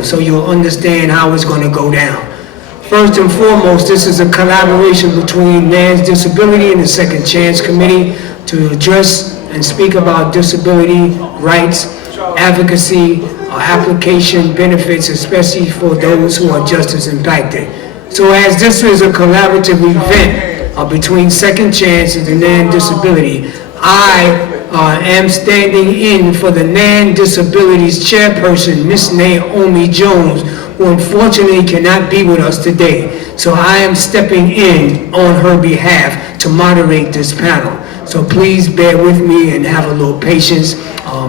panel so you'll understand how it's going to go down. First and foremost, this is a collaboration between NAN's Disability and the Second Chance Committee to address and speak about disability rights, advocacy, application benefits, especially for those who are justice impacted. So as this is a collaborative event between Second Chance and the NAN Disability, I am standing in for the NAN Disabilities Chairperson, Ms. Naomi Jones, who unfortunately cannot be with us today. So I am stepping in on her behalf to moderate this panel. So please bear with me and have a little patience.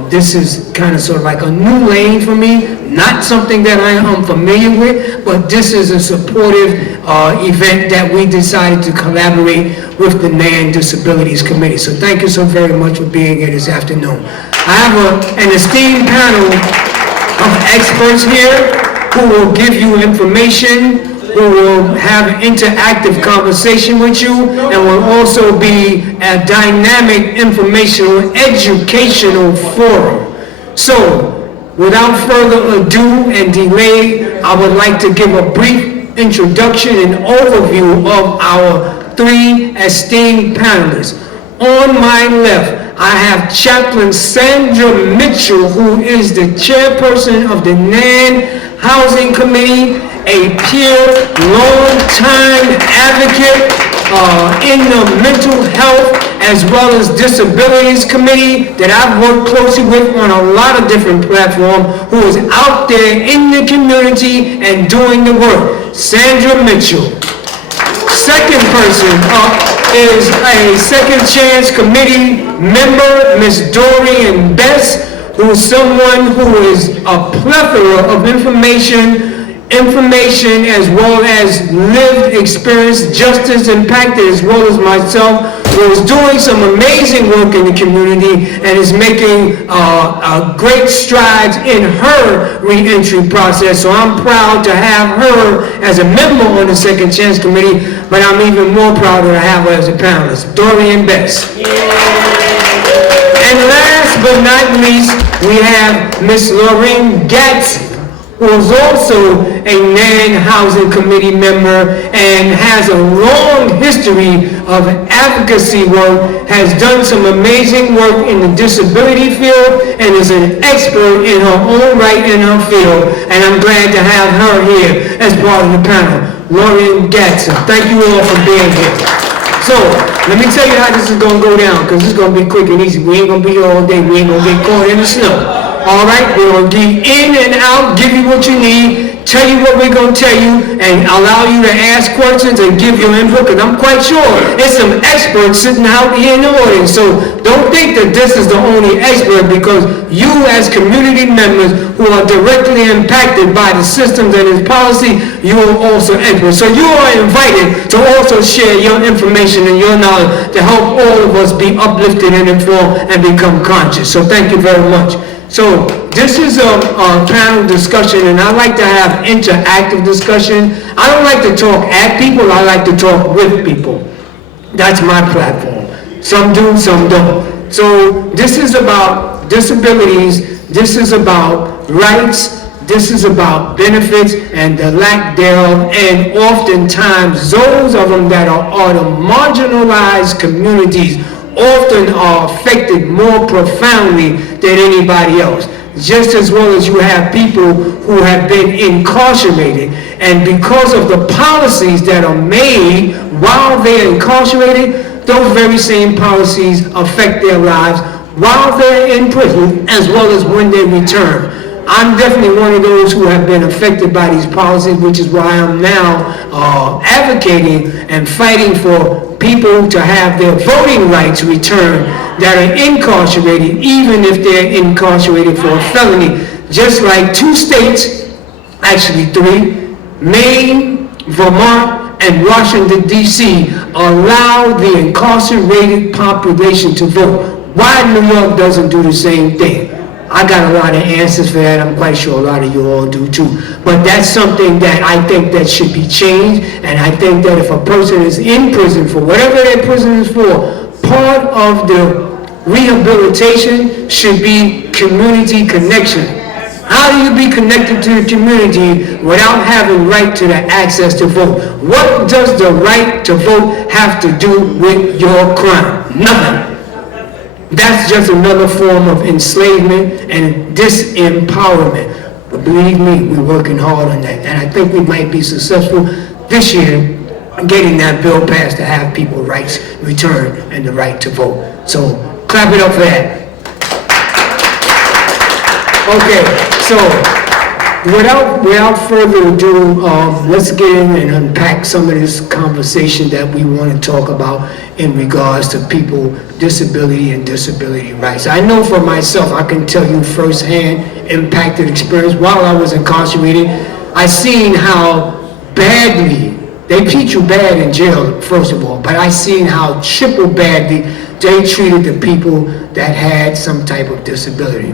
This is kind of sort of like a new lane for me, not something that I am familiar with, but this is a supportive event that we decided to collaborate with the NAN Disabilities Committee. So thank you so very much for being here this afternoon. I have an esteemed panel of experts here who will give you information, who will have an interactive conversation with you, and will also be a dynamic informational educational forum. So without further ado and delay, I would like to give a brief introduction and overview of our three esteemed panelists. On my left, I have Chaplain Sandra Mitchell, who is the chairperson of the NAN Housing Committee, a peer, long-time advocate in the mental health as well as disabilities committee that I've worked closely with on a lot of different platforms, who is out there in the community and doing the work. Sandra Mitchell. Second person is a Second Chance Committee member, Ms. Dorian Bess, who is someone who is a plethora of information as well as lived experience, justice impacted, as well as myself, who is doing some amazing work in the community and is making great strides in her re-entry process. So I'm proud to have her as a member on the Second Chance Committee, but I'm even more proud to have her as a panelist. Dorian Bess. And last but not least, we have Ms. Lorraine Gatz, who is also a NAN Housing Committee member and has a long history of advocacy work, has done some amazing work in the disability field, and is an expert in her own right in her field. And I'm glad to have her here as part of the panel. Lorraine Gatz, thank you all for being here. So, let me tell you how this is going to go down, because it's going to be quick and easy. We ain't going to be here all day. We ain't going to get caught in the snow. All right, we're going to get in and out, give you what you need, tell you what we're going to tell you, and allow you to ask questions and give your input, because I'm quite sure there's some experts sitting out here in the audience. So don't think that this is the only expert, because you as community members who are directly impacted by the systems and its policy, you are also experts. So you are invited to also share your information and your knowledge to help all of us be uplifted and informed and become conscious. So thank you very much. So this is a panel discussion, and I like to have interactive discussion. I don't like to talk at people, I like to talk with people. That's my platform. Some do, some don't. So this is about disabilities, this is about rights, this is about benefits and the lack thereof, and oftentimes those of them that are the marginalized communities often are affected more profoundly than anybody else. Just as well as you have people who have been incarcerated, and because of the policies that are made while they're incarcerated, those very same policies affect their lives while they're in prison as well as when they return. I'm definitely one of those who have been affected by these policies, which is why I'm now advocating and fighting for people to have their voting rights returned that are incarcerated, even if they're incarcerated for a felony. Just like 2 states, actually 3, Maine, Vermont, and Washington, D.C. allow the incarcerated population to vote. Why New York doesn't do the same thing? I got a lot of answers for that. I'm quite sure a lot of you all do too. But that's something that I think that should be changed. And I think that if a person is in prison for whatever their prison is for, part of the rehabilitation should be community connection. How do you be connected to the community without having right to the access to vote? What does the right to vote have to do with your crime? Nothing. That's just another form of enslavement and disempowerment. But believe me, we're working hard on that. And I think we might be successful this year getting that bill passed to have people rights returned and the right to vote. So clap it up for that. Okay, so without further ado, let's get in and unpack some of this conversation that we want to talk about in regards to people, disability and disability rights. I know for myself, I can tell you firsthand impacted experience. While I was incarcerated, I seen how badly they treat you bad in jail, first of all, but I seen how triple badly they treated the people that had some type of disability.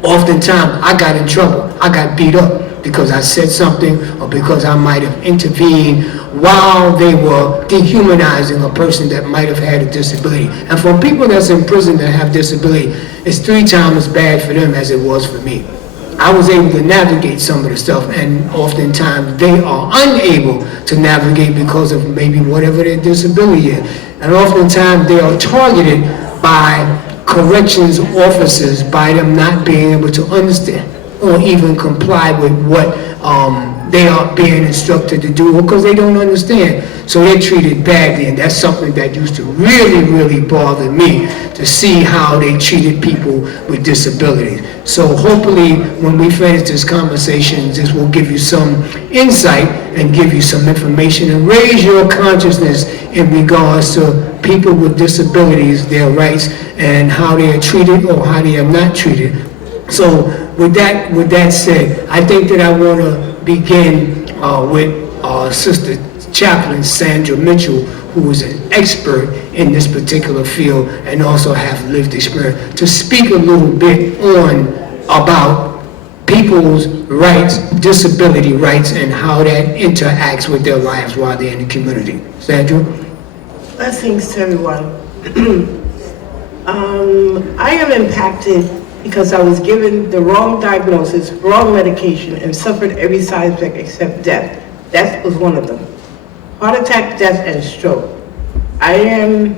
Oftentimes, I got in trouble. I got beat up because I said something or because I might have intervened while they were dehumanizing a person that might have had a disability. And for people that's in prison that have disability, it's 3 times as bad for them as it was for me. I was able to navigate some of the stuff, and oftentimes they are unable to navigate because of maybe whatever their disability is. And oftentimes they are targeted by corrections officers by them not being able to understand or even comply with what they are being instructed to do because they don't understand. So they're treated badly, and that's something that used to really, really bother me, to see how they treated people with disabilities. So hopefully when we finish this conversation, this will give you some insight and give you some information and raise your consciousness in regards to people with disabilities, their rights, and how they are treated or how they are not treated. So with that said, I think that I want to begin with Sister Chaplain Sandra Mitchell, who is an expert in this particular field and also have lived experience, to speak a little bit on about people's rights, disability rights, and how that interacts with their lives while they're in the community. Sandra? Blessings to everyone. I am impacted because I was given the wrong diagnosis, wrong medication, and suffered every side effect except death. Death was one of them. Heart attack, death, and stroke. I am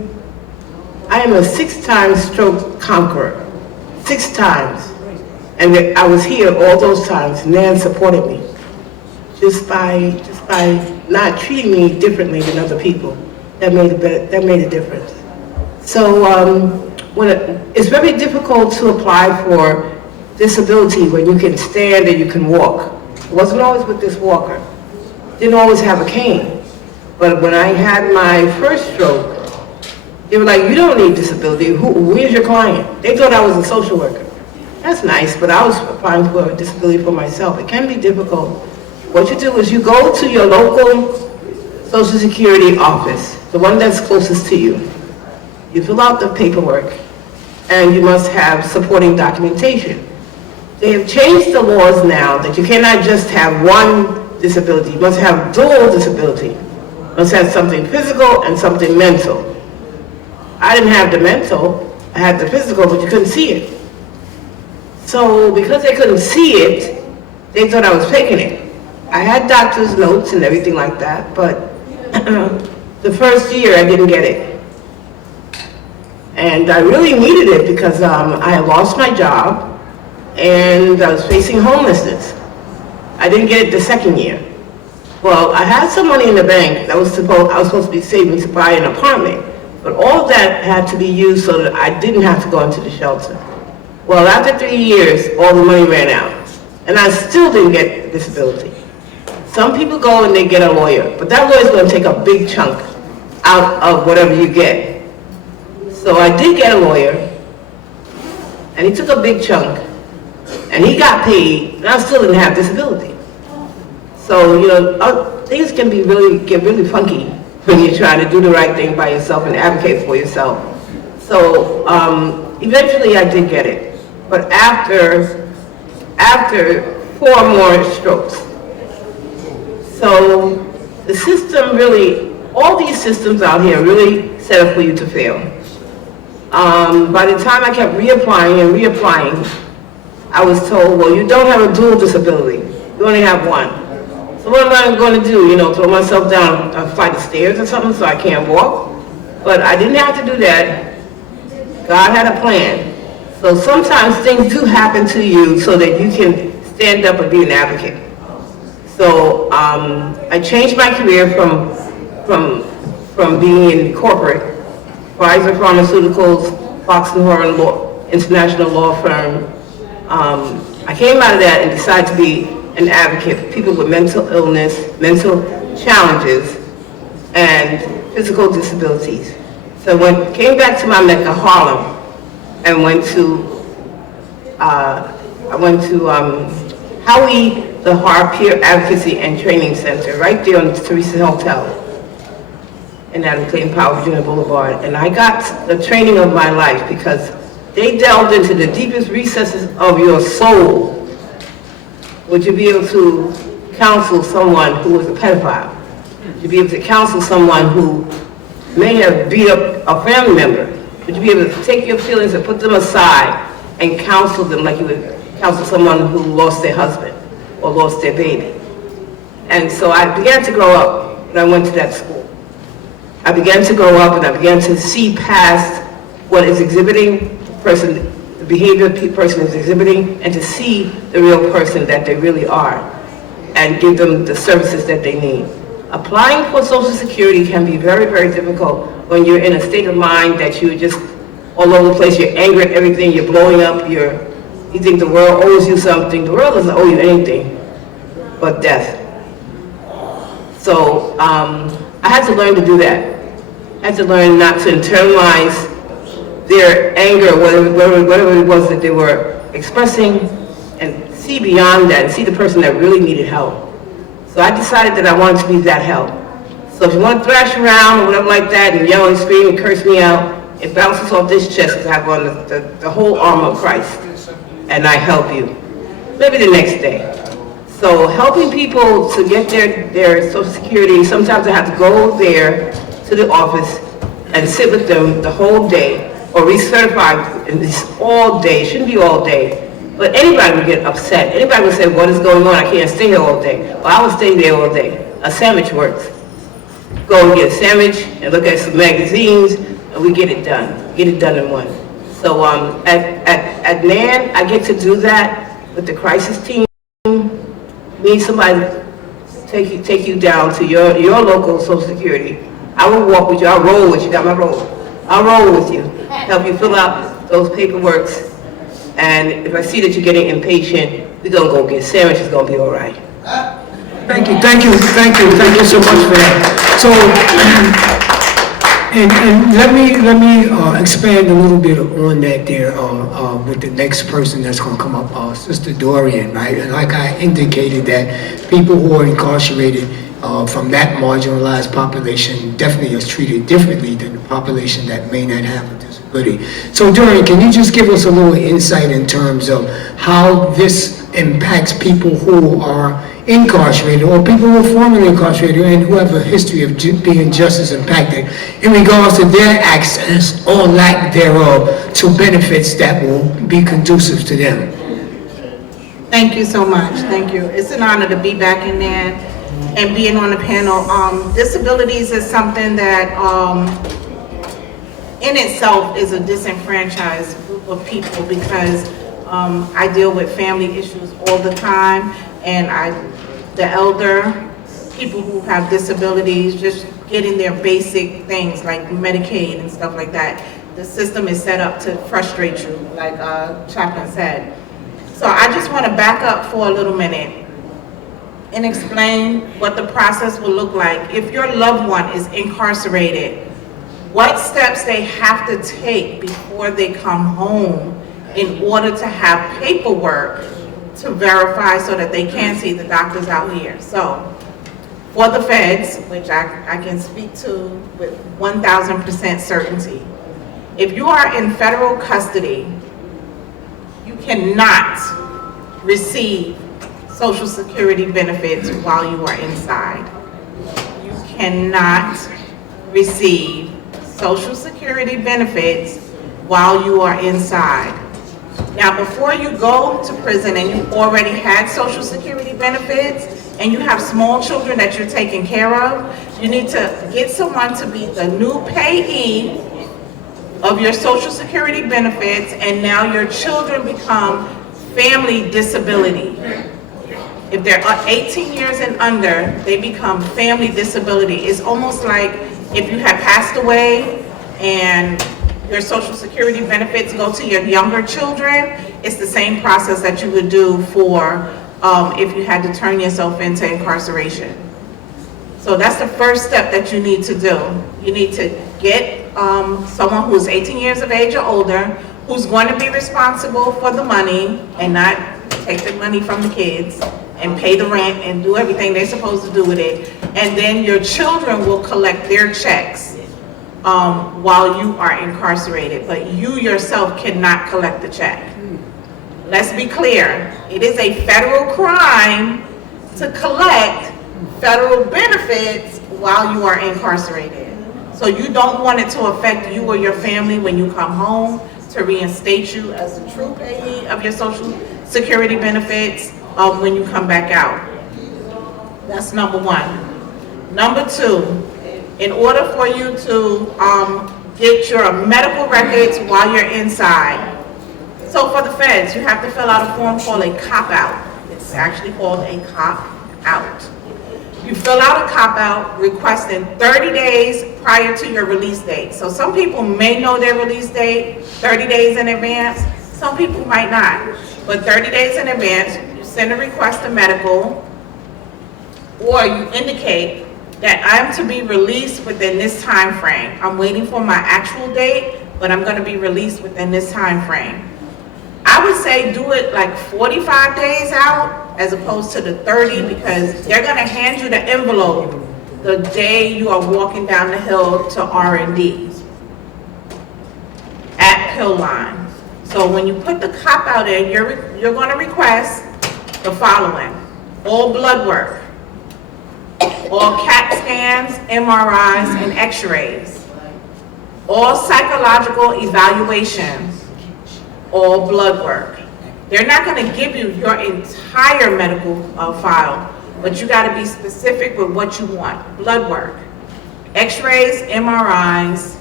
a 6-time stroke conqueror. 6 times. And I was here all those times. Nan supported me. Just by not treating me differently than other people. That made a difference. So it's very difficult to apply for disability when you can stand and you can walk. It wasn't always with this walker. Didn't always have a cane. But when I had my first stroke, they were like, you don't need disability. Where's your client? They thought I was a social worker. That's nice, but I was applying for a disability for myself. It can be difficult. What you do is you go to your local Social Security office, the one that's closest to you. You fill out the paperwork, and you must have supporting documentation. They have changed the laws now that you cannot just have one disability. You must have dual disability. You must have something physical and something mental. I didn't have the mental, I had the physical, but you couldn't see it. So because they couldn't see it, they thought I was faking it. I had doctor's notes and everything like that, but the first year I didn't get it. And I really needed it because I had lost my job and I was facing homelessness. I didn't get it the second year. Well, I had some money in the bank that I was supposed to be saving to buy an apartment, but all of that had to be used so that I didn't have to go into the shelter. Well, after 3 years, all the money ran out, and I still didn't get disability. Some people go and they get a lawyer, but that lawyer's going to take a big chunk out of whatever you get. So I did get a lawyer, and he took a big chunk, and he got paid, and I still didn't have disability. So, you know, things can get really funky when you're trying to do the right thing by yourself and advocate for yourself. So eventually I did get it, but after 4 more strokes. So the system really, all these systems out here really set up for you to fail. By the time I kept reapplying and reapplying, I was told, well, you don't have a dual disability. You only have one. So what am I going to do? You know, throw myself down a flight of stairs or something so I can't walk? But I didn't have to do that. God had a plan. So sometimes things do happen to you so that you can stand up and be an advocate. So I changed my career from being in corporate, Pfizer Pharmaceuticals, Fox and Horan International Law Firm. I came out of that and decided to be an advocate for people with mental illness, mental challenges, and physical disabilities. So came back to my Mecca, Harlem, and went to Howie, the Har Peer Advocacy and Training Center, right there on the Teresa Hotel in Adam Clayton Powell, Virginia Boulevard. And I got the training of my life because they delved into the deepest recesses of your soul. Would you be able to counsel someone who was a pedophile? Would you be able to counsel someone who may have beat up a family member? Would you be able to take your feelings and put them aside and counsel them like you would counsel someone who lost their husband or lost their baby? And so I began to grow up when I went to that school. I began to grow up and I began to see past what is exhibiting the behavior the person is exhibiting, and to see the real person that they really are and give them the services that they need. Applying for Social Security can be very, very difficult when you're in a state of mind that you're just all over the place, you're angry at everything, you're blowing up, you think the world owes you something. The world doesn't owe you anything but death. So I had to learn to do that. I had to learn not to internalize their anger, whatever it was that they were expressing, and see beyond that and see the person that really needed help. So I decided that I wanted to be that help. So if you want to thrash around or whatever like that and yell and scream and curse me out, it bounces off this chest because I have on the whole armor of Christ. And I help you. Maybe the next day. So helping people to get their Social Security, sometimes I have to go there to the office and sit with them the whole day, or recertify this all day. Shouldn't be all day. But anybody would get upset. Anybody would say, what is going on? I can't stay here all day. Well, I would stay there all day. A sandwich works. Go and get a sandwich and look at some magazines, and we get it done. Get it done in one. So at NAN, I get to do that with the crisis team. Need somebody to take you down to your local Social Security. I will walk with you. I'll roll with you. Got my roll. I'll roll with you. Help you fill out those paperworks. And if I see that you're getting impatient, we're going to go get sandwiches. It's going to be all right. Thank you so much for that. So, and let me expand a little bit on that there with the next person that's going to come up, Sister Dorian, right? And like I indicated, that people who are incarcerated from that marginalized population definitely is treated differently than the population that may not have a disability. So Dorian, can you just give us a little insight in terms of how this impacts people who are incarcerated or people who are formerly incarcerated and who have a history of being just as impacted in regards to their access or lack thereof to benefits that will be conducive to them? Thank you so much. Thank you. It's an honor to be back in there and being on the panel. Disabilities is something that in itself is a disenfranchised group of people because I deal with family issues all the time, and the elder, people who have disabilities, just getting their basic things like Medicaid and stuff like that. The system is set up to frustrate you, like Chaplain said. So I just want to back up for a little minute and explain what the process will look like if your loved one is incarcerated, what steps they have to take before they come home in order to have paperwork to verify so that they can see the doctors out here. So for the feds, which I can speak to with 1,000% certainty, if you are in federal custody, you cannot receive Social Security benefits while you are inside. You cannot receive Social Security benefits while you are inside. Now, before you go to prison and you already had Social Security benefits and you have small children that you're taking care of, you need to get someone to be the new payee of your Social Security benefits, and now your children become family disability. If they're 18 years and under, they become family disability. It's almost like if you had passed away and your Social Security benefits go to your younger children, it's the same process that you would do for if you had to turn yourself into incarceration. So that's the first step that you need to do. You need to get someone who's 18 years of age or older, who's going to be responsible for the money and not take the money from the kids and pay the rent and do everything they're supposed to do with it. And then your children will collect their checks while you are incarcerated, but you yourself cannot collect the check. Let's be clear, it is a federal crime to collect federal benefits while you are incarcerated. So you don't want it to affect you or your family when you come home, to reinstate you as a true payee of your Social Security benefits when you come back out. That's number one. Number two, in order for you to get your medical records while you're inside, so for the feds, you have to fill out a form called a cop-out. It's actually called a cop-out. You fill out a cop-out requesting 30 days prior to your release date. So some people may know their release date 30 days in advance. Some people might not. But 30 days in advance, you send a request to medical, or you indicate that I'm to be released within this time frame. I'm waiting for my actual date, but I'm going to be released within this time frame. I would say do it like 45 days out as opposed to the 30, because they're going to hand you the envelope the day you are walking down the hill to R&D at Pill Line. So when you put the cop out in, you're going to request the following: all blood work, all CAT scans, MRIs, and x-rays, all psychological evaluations, all blood work. They're not going to give you your entire medical file, but you got to be specific with what you want. Blood work, x-rays, MRIs,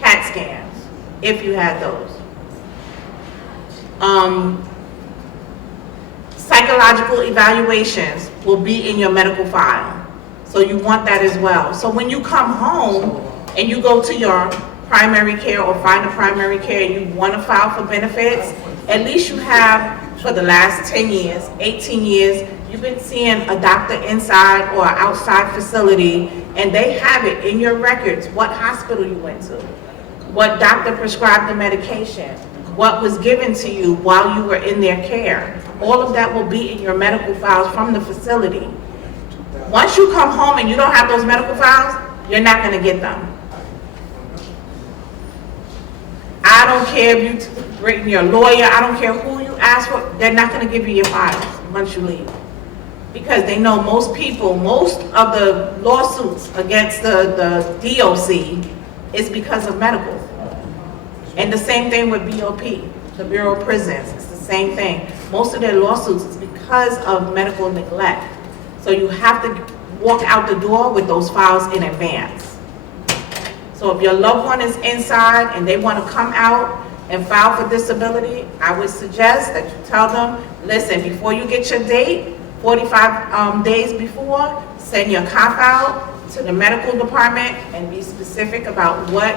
CAT scans, if you had those. Psychological evaluations will be in your medical file, so you want that as well. So when you come home and you go to your primary care or find a primary care and you want to file for benefits, at least you have, for the last 10 years, 18 years, you've been seeing a doctor inside or outside facility, and they have it in your records what hospital you went to, what doctor prescribed the medication, what was given to you while you were in their care. All of that will be in your medical files from the facility. Once you come home and you don't have those medical files, you're not going to get them. I don't care if you bring your lawyer, I don't care who you ask for, they're not going to give you your files once you leave. Because they know most people, most of the lawsuits against the DOC is because of medical. And the same thing with BOP, the Bureau of Prisons, it's the same thing. Most of their lawsuits is because of medical neglect. So you have to walk out the door with those files in advance. So if your loved one is inside and they want to come out and file for disability, I would suggest that you tell them, listen, before you get your date, 45 days before, send your cop out to the medical department and be specific about what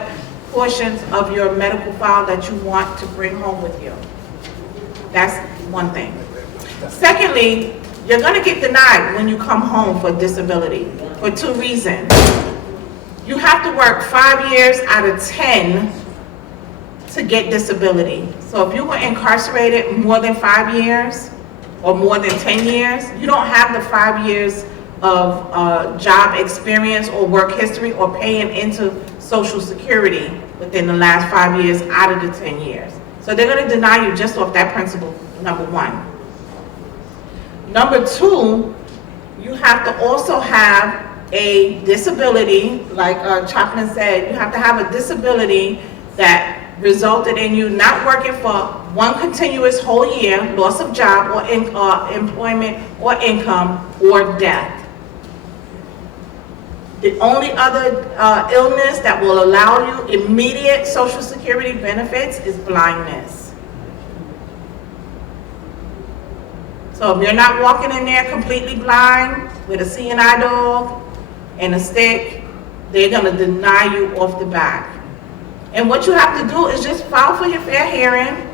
portions of your medical file that you want to bring home with you. That's one thing. Secondly, you're going to get denied when you come home for disability for two reasons. You have to work 5 years out of 10 to get disability. So if you were incarcerated more than 5 years or more than 10 years, you don't have the 5 years of job experience or work history or paying into Social Security within the last 5 years out of the 10 years. So they're going to deny you just off that principle, number one. Number two, you have to also have a disability, like Chaplain said, you have to have a disability that resulted in you not working for one continuous whole year, loss of job or employment or income, or death. The only other illness that will allow you immediate Social Security benefits is blindness. So if you're not walking in there completely blind with a seeing eye dog and a stick, they're gonna deny you off the bat. And what you have to do is just file for your fair hearing,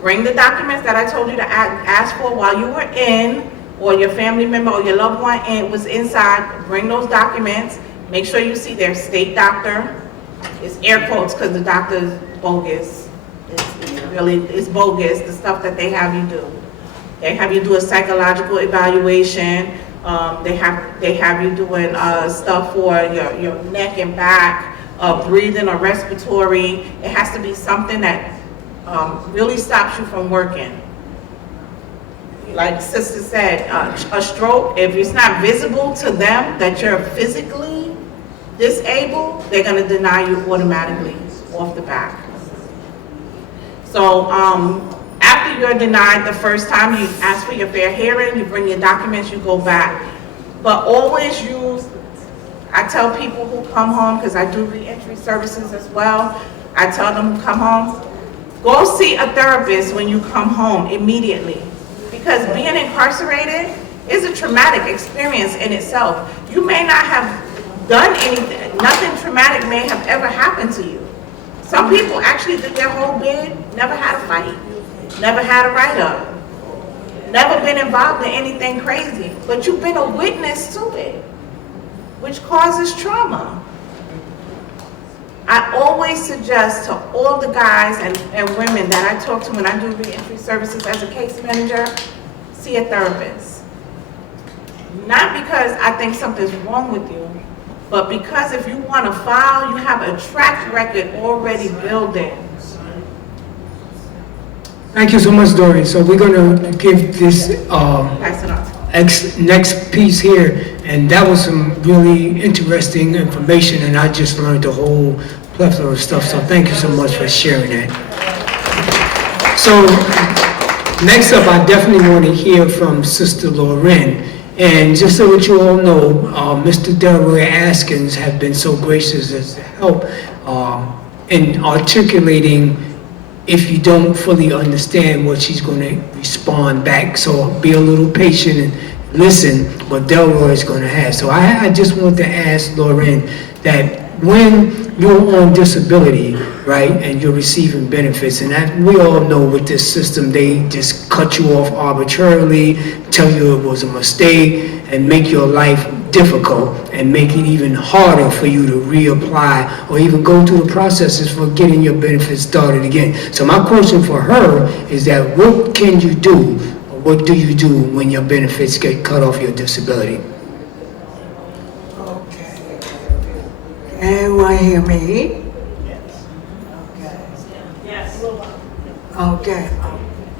bring the documents that I told you to ask for while you were in, or your family member or your loved one was inside, bring those documents, make sure you see their state doctor. It's air quotes because the doctor is bogus. It's bogus, the stuff that they have you do. They have you do a psychological evaluation. They have you doing stuff for your neck and back, breathing or respiratory. It has to be something that really stops you from working. Like Sister said, a stroke, if it's not visible to them that you're physically disabled, they're gonna deny you automatically off the bat. So after you're denied the first time, you ask for your fair hearing, you bring your documents, you go back. But always use, I tell people who come home, because I do reentry services as well, I tell them who come home, go see a therapist when you come home immediately. Because being incarcerated is a traumatic experience in itself. You may not have done anything, nothing traumatic may have ever happened to you. Some people actually did their whole bid, never had a fight, never had a write-up, never been involved in anything crazy, but you've been a witness to it, which causes trauma. I always suggest to all the guys and women that I talk to when I do reentry services as a case manager, see a therapist. Not because I think something's wrong with you, but because if you want to file, you have a track record already building. Thank you so much, Dory. So we're gonna give this Pass it on. next piece here, and that was some really interesting information, and I just learned a whole plethora of stuff, so thank you so much for sharing that. So next up, I definitely want to hear from Sister Lauren, and just so that you all know, Mr. Delroy Askins have been so gracious as to help in articulating if you don't fully understand what she's going to respond back. So be a little patient and listen what Delroy is going to have. So I just want to ask Lauren that when you're on disability, right, and you're receiving benefits, and that we all know with this system, they just cut you off arbitrarily, tell you it was a mistake, and make your life difficult and make it even harder for you to reapply or even go through the processes for getting your benefits started again. So my question for her is that what can you do, or what do you do when your benefits get cut off your disability? Okay. Anyone hear me? Okay. Yes. Okay.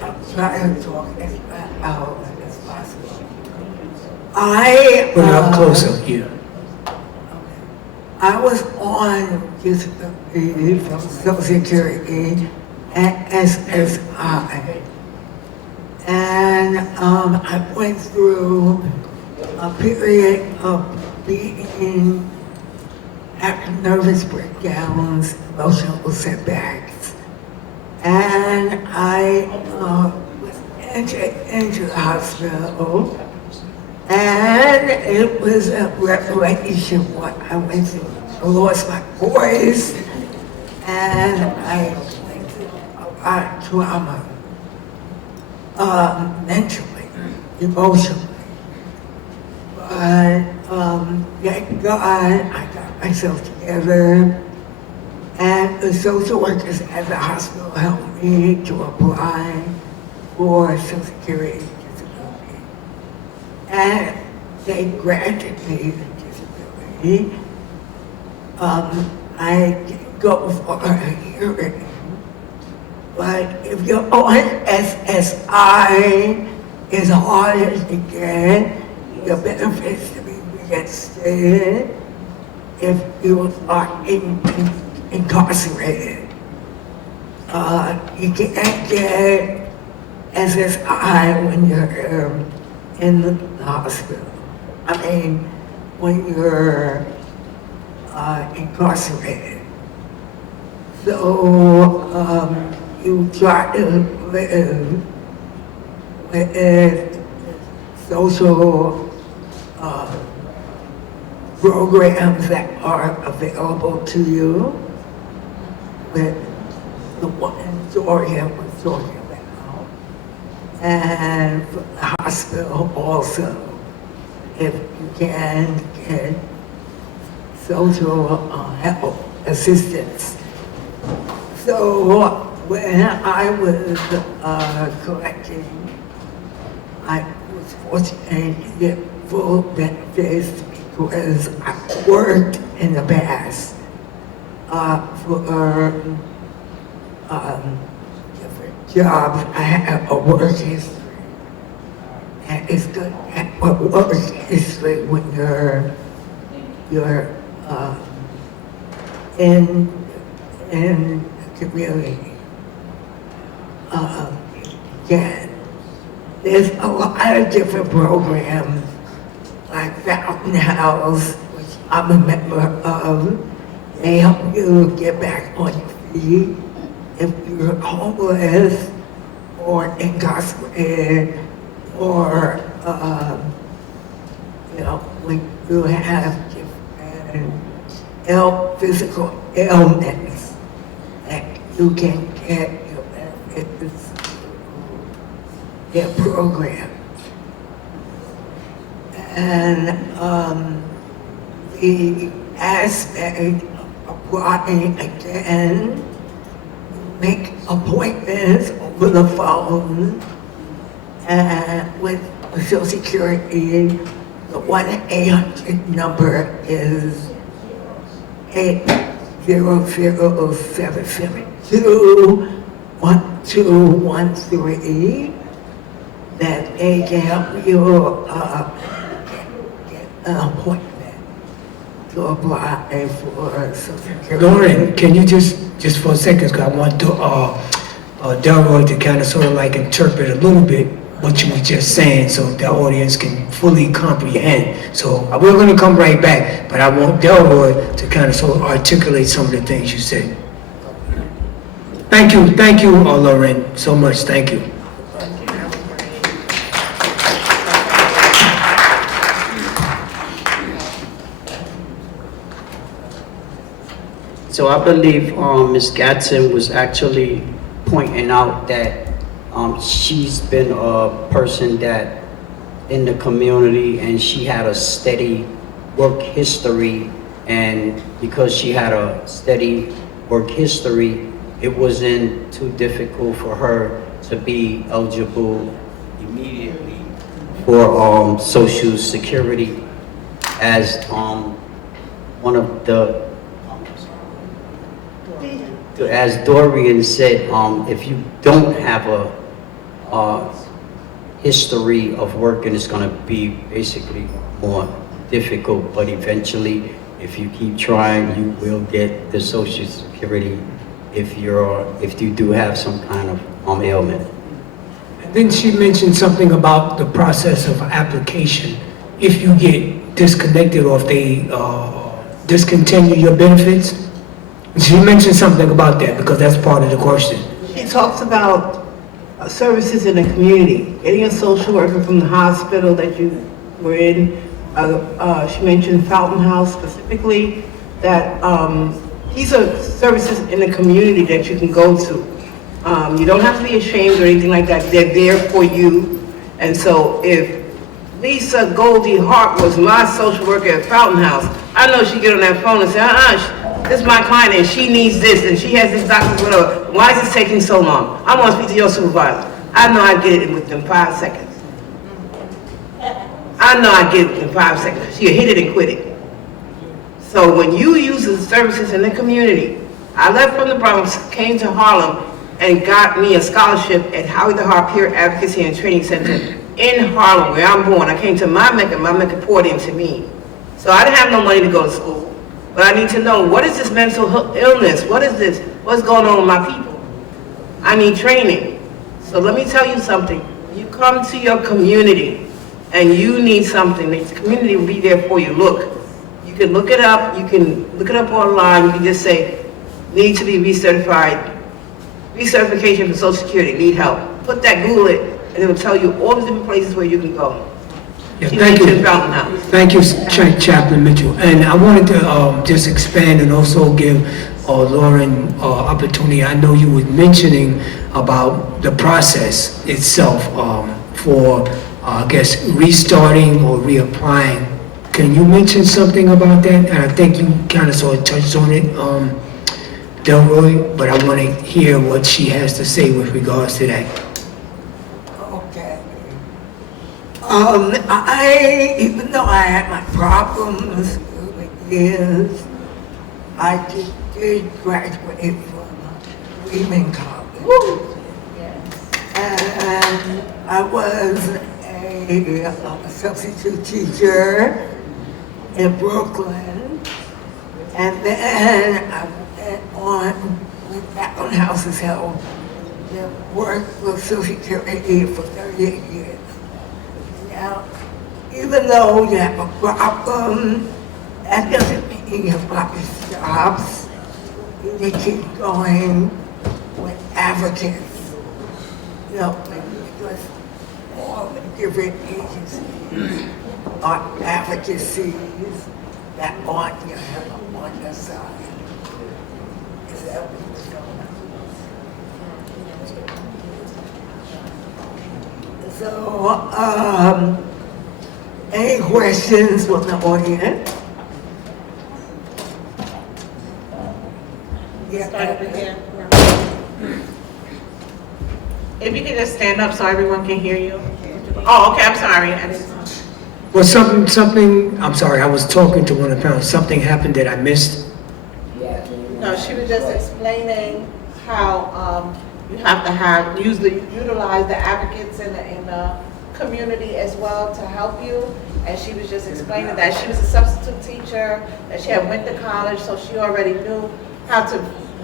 I'm trying to talk as loud as possible. Put it up closer, yeah. I was on disability from Social Security and SSI. And I went through a period of being having nervous breakdowns, emotional setbacks. And I was entered into the hospital. And it was a revelation what I went through. I lost my voice, and I went through a lot of trauma, mentally, emotionally. But thank God I got myself together, and the social workers at the hospital helped me to apply for Social Security. And they granted me the disability. I didn't go for a hearing. But if you're on SSI, it's harder to get your benefits to be reinstated if you are incarcerated. You can't get SSI when you're in the hospital. I mean, when you're incarcerated. So you try to live with social programs that are available to you, with the one Georgia was talking about, and from the hospital also, if you can get social help assistance. So when I was collecting, I was fortunate to get full benefits because I worked in the past for different jobs. I had a work history, and it's good at work history when you're in the community. Again, there's a lot of different programs like Fountain House, which I'm a member of. They help you get back on your feet if you're homeless or incarcerated, or when you have different physical ailments, that you can get your benefits through their program. And the aspect of applying again, make appointments over the phone, and with Social Security, the 1-800 number is 800-772-1213, that they can help you get an appointment to apply for Social Security. Lauren, can you just for a second, because I want Delroy to kind of sort of like interpret a little bit what you were just saying so the audience can fully comprehend. So we're going to come right back, but I want Delroy to kind of sort of articulate some of the things you said. Thank you, Lauren, so much. Thank you. So I believe Ms. Gatson was actually pointing out that she's been a person that in the community, and she had a steady work history, and because she had a steady work history, it wasn't too difficult for her to be eligible immediately for Social Security, as one of the as Dorian said, if you don't have a history of working, it's going to be basically more difficult, but eventually, if you keep trying, you will get the Social Security if you do have some kind of ailment. And then she mentioned something about the process of application. If you get disconnected or if they discontinue your benefits, she mentioned something about that because that's part of the question. She talks about services in the community, getting a social worker from the hospital that you were in. She mentioned Fountain House specifically, that these are services in the community that you can go to. You don't have to be ashamed or anything like that. They're there for you. And so if Lisa Goldie Hart was my social worker at Fountain House, I know she'd get on that phone and say, this is my client and she needs this and she has this doctor's whatever. Why is this taking so long? I want to speak to your supervisor. I know I get it within 5 seconds. I know I get it within 5 seconds. She'll hit it and quit it. So when you use the services in the community, I left from the Bronx, came to Harlem, and got me a scholarship at Howie the Hart Peer Advocacy and Training Center in Harlem, where I'm born. I came to my Mecca poured into me. So I didn't have no money to go to school. But I need to know, what is this mental illness? What is this? What's going on with my people? I need training. So let me tell you something. You come to your community and you need something, the community will be there for you. Look, you can look it up, you can look it up online, you can just say, need to be recertified, recertification for Social Security, need help. Put that, Google it, and it will tell you all the different places where you can go. Yeah, She thank mentioned you. Fountain House. Thank you, Chaplain Mitchell. And I wanted to just expand and also give Lauren opportunity. I know you were mentioning about the process itself for, I guess, restarting or reapplying. Can you mention something about that? And I think you kind of sort of touched on it, Delroy, but I want to hear what she has to say with regards to that. Okay. Even though I had my problems over the years, I did graduate from Lehman College. And I was a substitute teacher in Brooklyn. And then I went on, when Fountain House is held, and worked with Social Security for 38 years. Now, even though you have a problem, that doesn't mean you've got your jobs. You need to keep going with advocates. You know, because all the different agencies are advocacies that want you on your side. Is that what's going on? So, any questions from the audience? Start over here. If you could just stand up so everyone can hear you. Oh, okay, I'm sorry. I didn't. Well, I'm sorry, I was talking to one of the panelists. Something happened that I missed. No, she was just explaining how you have to utilize the advocates in the community as well to help you. And she was just explaining that she was a substitute teacher, that she had went to college, so she already knew how to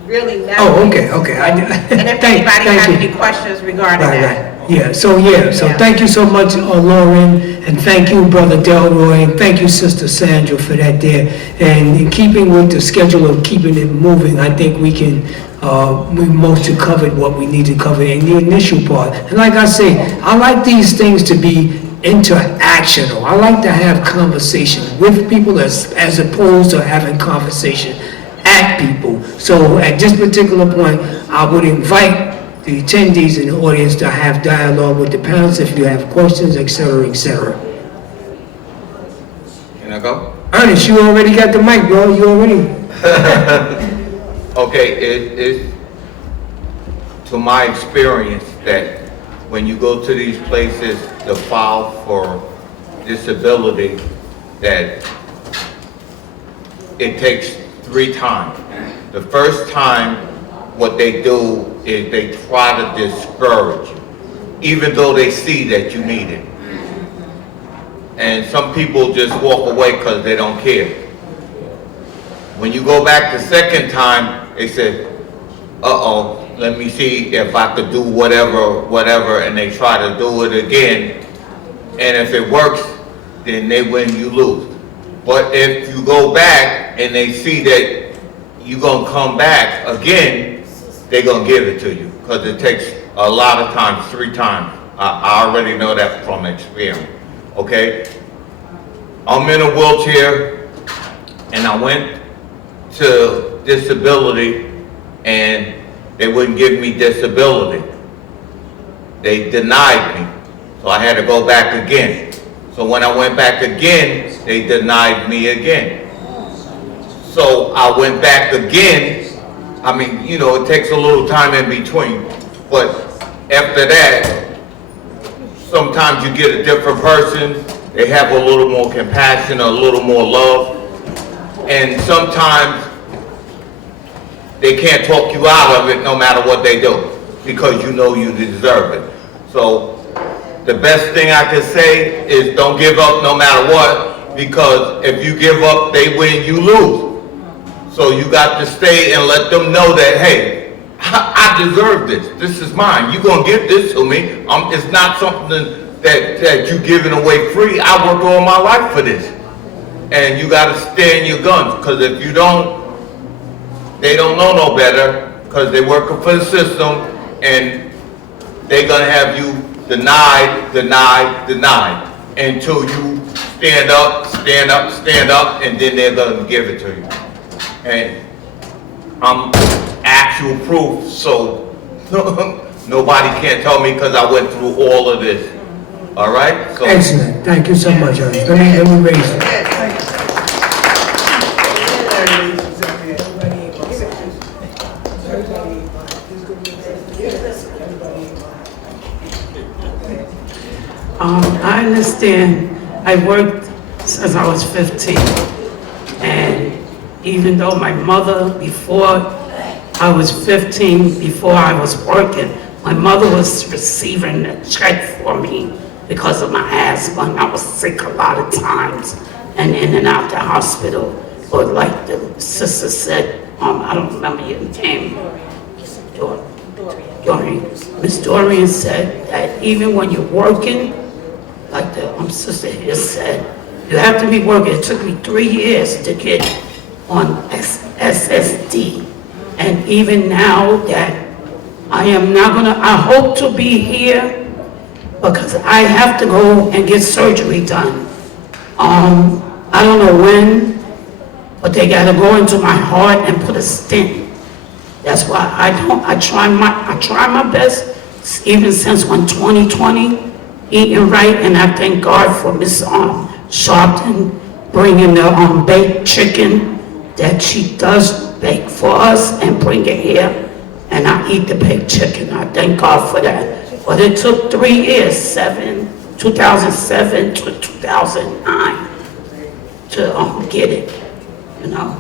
really navigate. Oh, okay. And if anybody had any questions regarding that. Right. Yeah, thank you so much, Lauren, and thank you, Brother Delroy, and thank you, Sister Sandra, for that there. And in keeping with the schedule of keeping it moving, I think we mostly covered what we need to cover in the initial part. And like I say, I like these things to be interactional. I like to have conversation with people as opposed to having conversation at people. So at this particular point, I would invite the attendees in the audience to have dialogue with the panelists if you have questions, et cetera, et cetera. Can I go? Ernest, you already got the mic, bro. You already. Okay, it's to my experience that when you go to these places to file for disability, that it takes 3 times. The first time, what they do is they try to discourage you, even though they see that you need it. And some people just walk away because they don't care. When you go back the second time, they say, uh-oh, let me see if I could do whatever, and they try to do it again. And if it works, then they win, you lose. But if you go back and they see that you're gonna come back again, they're gonna give it to you, because it takes a lot of times, 3 times. I already know that from experience, okay? I'm in a wheelchair, and I went to disability, and they wouldn't give me disability. They denied me, so I had to go back again. So when I went back again, they denied me again. So I went back again. I mean, you know, it takes a little time in between, but after that, sometimes you get a different person, they have a little more compassion, a little more love, and sometimes they can't talk you out of it no matter what they do, because you know you deserve it. So the best thing I can say is don't give up no matter what, because if you give up, they win, you lose. So you got to stay and let them know that, hey, I deserve this. This is mine. You're gonna give this to me. It's not something that you giving away free. I worked all my life for this. And you gotta stand your guns, because if you don't, they don't know no better, because they're working for the system, and they're gonna have you denied, until you stand up, and then they're gonna give it to you. And I'm actual proof, so nobody can tell me, because I went through all of this. All right? So, Excellent, thank you so much, Ernest. Let me raise it. I understand. I worked since I was 15. And even though my mother, before I was 15, before I was working, my mother was receiving a check for me because of my asthma. And I was sick a lot of times and in and out the hospital. But like the sister said, I don't remember your name. Dorian. Miss Dorian said that even when you're working, like the sister here said, you have to be working. It took me 3 years to get on SSD. And even now that I hope to be here because I have to go and get surgery done. I don't know when, but they gotta go into my heart and put a stent. That's why I try my best, even since 2020, eating right, and I thank God for Miss Sharpton bringing the baked chicken that she does bake for us and bring it here, and I eat the baked chicken. I thank God for that. But it took 3 years, 2007 to 2009, to get it, you know.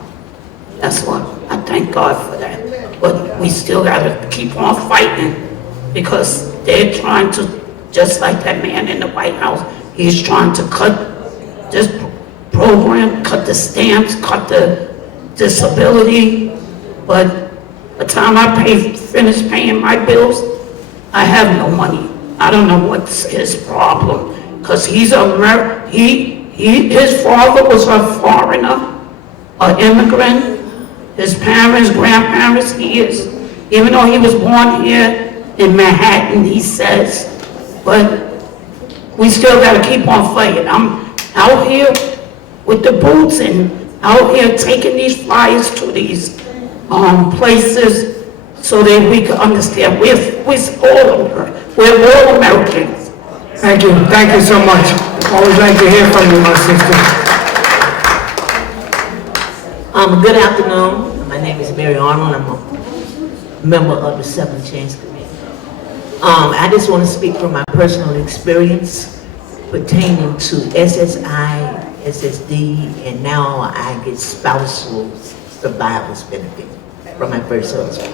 That's what, I thank God for that. But we still gotta keep on fighting, because they're trying to, just like that man in the White House, he's trying to cut this program, cut the stamps, cut the disability. But by the time I finish paying my bills, I have no money. I don't know what's his problem, because his father was a foreigner, an immigrant. His parents, grandparents, he is, even though he was born here in Manhattan, he says, but we still gotta keep on fighting. I'm out here with the boots and out here taking these flyers to these places so that we can understand we're all Americans. Thank you so much. Always like to hear from you, my sister. Good afternoon. My name is Mary Arnold. I'm a member of the Seventh Chance Committee. I just want to speak from my personal experience pertaining to SSI, SSD, and now I get spousal survivor's benefit from my first husband.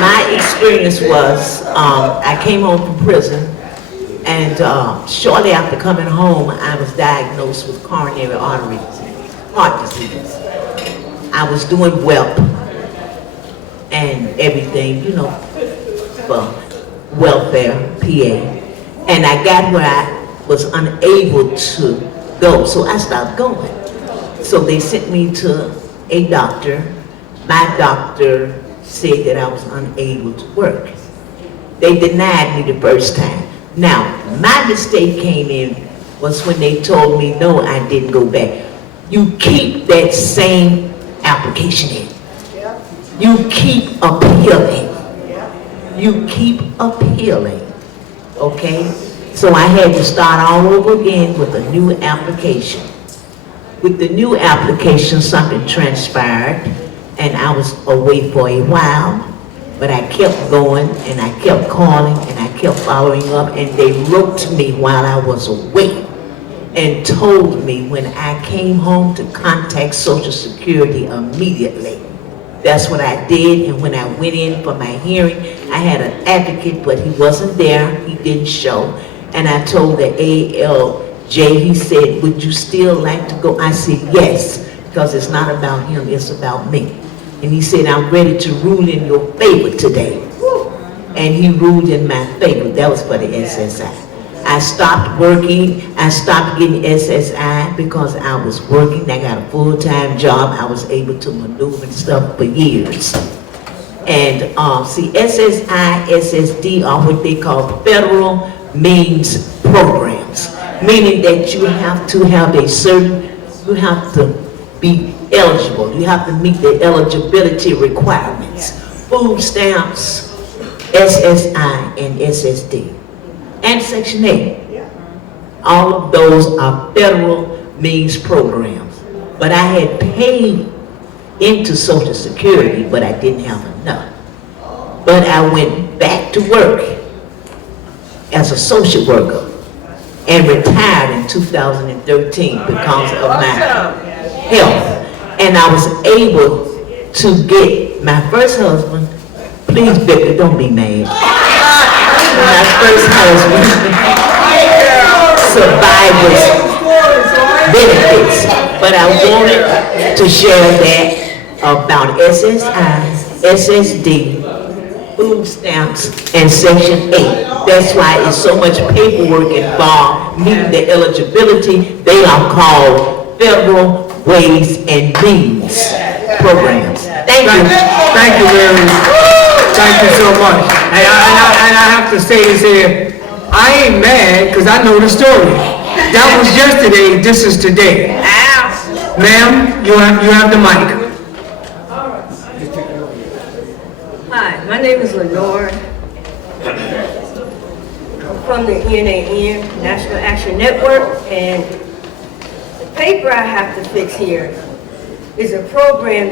My experience was I came home from prison. And shortly after coming home, I was diagnosed with coronary artery disease, heart disease. I was doing well and everything, you know, for welfare, PA. And I got where I was unable to go, so I stopped going. So they sent me to a doctor. My doctor said that I was unable to work. They denied me the first time. Now, my mistake came in was when they told me, no, I didn't go back. You keep that same application in. You keep appealing. You keep appealing, okay? So I had to start all over again with a new application. With the new application, something transpired, and I was away for a while. But I kept going, and I kept calling, and I kept following up, and they wrote to me while I was away and told me when I came home to contact Social Security immediately. That's what I did, and when I went in for my hearing, I had an advocate, but he wasn't there, he didn't show. And I told the ALJ, he said, would you still like to go? I said, yes, because it's not about him, it's about me. And he said, I'm ready to rule in your favor today. And he ruled in my favor. That was for the SSI. I stopped working. I stopped getting SSI because I was working. I got a full-time job. I was able to maneuver and stuff for years. And see, SSI, SSD are what they call federal means programs, meaning that you have to have a certain, you have to be eligible. You have to meet the eligibility requirements. Food stamps, SSI, and SSD, and Section 8. All of those are federal means programs. But I had paid into Social Security, but I didn't have enough. But I went back to work as a social worker and retired in 2013 because of my health. And I was able to get my first husband. Please, Victor, don't be mad. My first husband, survivor's benefits. But I wanted to share that about SSI, SSD, food stamps, and Section 8. That's why it's so much paperwork involved, meeting the eligibility. They are called federal ways and means programs. Thank you. Thank you, Mary. Thank you so much. And I have to say this here, I ain't mad because I know the story. That was yesterday, this is today. Ma'am, you have the mic. Hi, my name is Lenore. I'm from the NAN, National Action Network, and the paper I have to fix here is a program,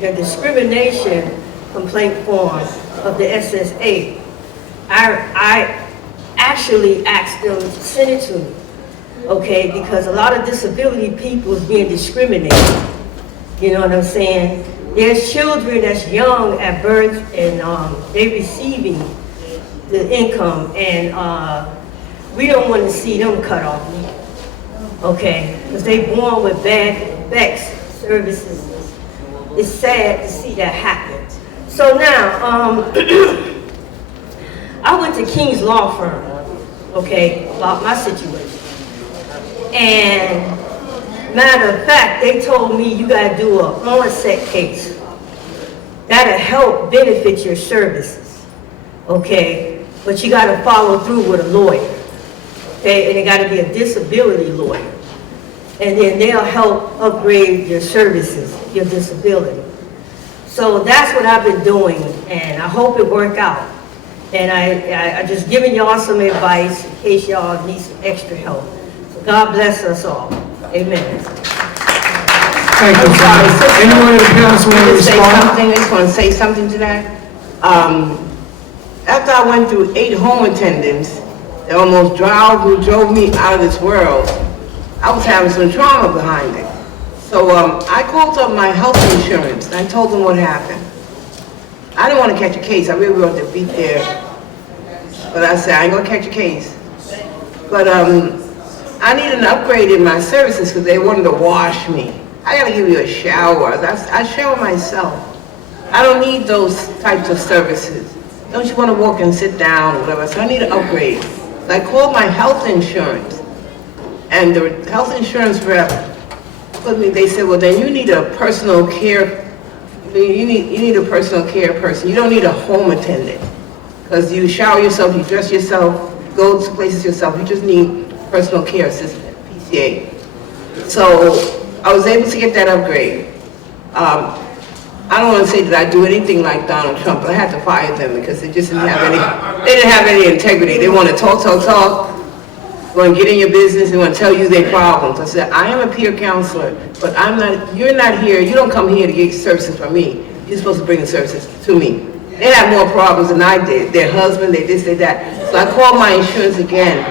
the discrimination complaint form of the SSA. I actually asked them to send it to me, okay, because a lot of disability people is being discriminated. You know what I'm saying? There's children that's young at birth and they receiving the income, and we don't want to see them cut off, okay? Because they born with bad effects, services. It's sad to see that happen. So now, I went to King's Law Firm, okay, about my situation. And matter of fact, they told me you gotta do a onset case. That'll help benefit your services, okay? But you gotta follow through with a lawyer, okay? And it gotta be a disability lawyer. And then they'll help upgrade your services, your disability. So that's what I've been doing, and I hope it work out. And I just giving y'all some advice in case y'all need some extra help. So God bless us all. Amen. Thank you, sorry. Anyone in the panel want to respond? I just want to say something to that. After I went through 8 home attendants that almost drove me out of this world, I was having some trauma behind it. So I called up my health insurance and I told them what happened. I didn't want to catch a case. I really wanted to be there. But I said, I ain't going to catch a case. But I needed an upgrade in my services because they wanted to wash me. I got to give you a shower. I shower myself. I don't need those types of services. Don't you want to walk and sit down or whatever? So I need an upgrade. So I called my health insurance. And the health insurance rep told me, they said, well, then you need a personal care, you need a personal care person. You don't need a home attendant. Because you shower yourself, you dress yourself, go to places yourself. You just need personal care assistant, PCA. So I was able to get that upgrade. I don't want to say that I do anything like Donald Trump, but I had to fire them because they just didn't have any integrity. They want to talk, want to get in your business, they want to tell you their problems. I said, I am a peer counselor, but you're not here, you don't come here to get services from me. You're supposed to bring the services to me. They had more problems than I did. Their husband, they this, they that. So I called my insurance again,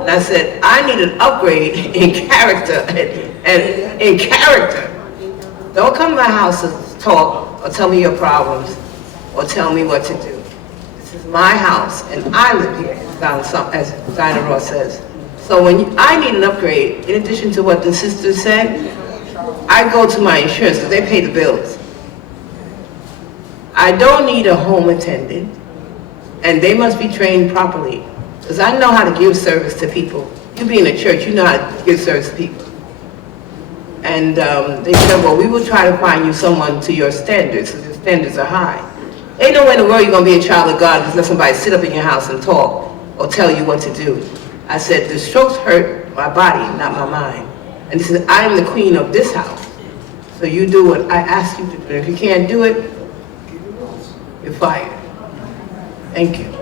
and I said, I need an upgrade in character, and in character. Don't come to my house to talk, or tell me your problems, or tell me what to do. This is my house, and I live here, as Dinah Ross says. So I need an upgrade, in addition to what the sister said, I go to my insurance because they pay the bills. I don't need a home attendant, and they must be trained properly, because I know how to give service to people. You be in a church, you know how to give service to people. And they said, well, we will try to find you someone to your standards, because your standards are high. Ain't no way in the world you're going to be a child of God just let somebody sit up in your house and talk or tell you what to do. I said, the strokes hurt my body, not my mind. And he said, I am the queen of this house. So you do what I ask you to do. If you can't do it, you're fired. Thank you.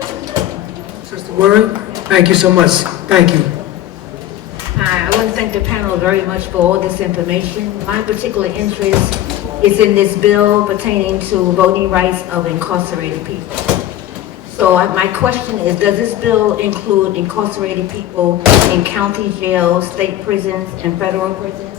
Sister Word, thank you so much. Thank you. Hi, I want to thank the panel very much for all this information. My particular interest is in this bill pertaining to voting rights of incarcerated people. So my question is, does this bill include incarcerated people in county jails, state prisons, and federal prisons?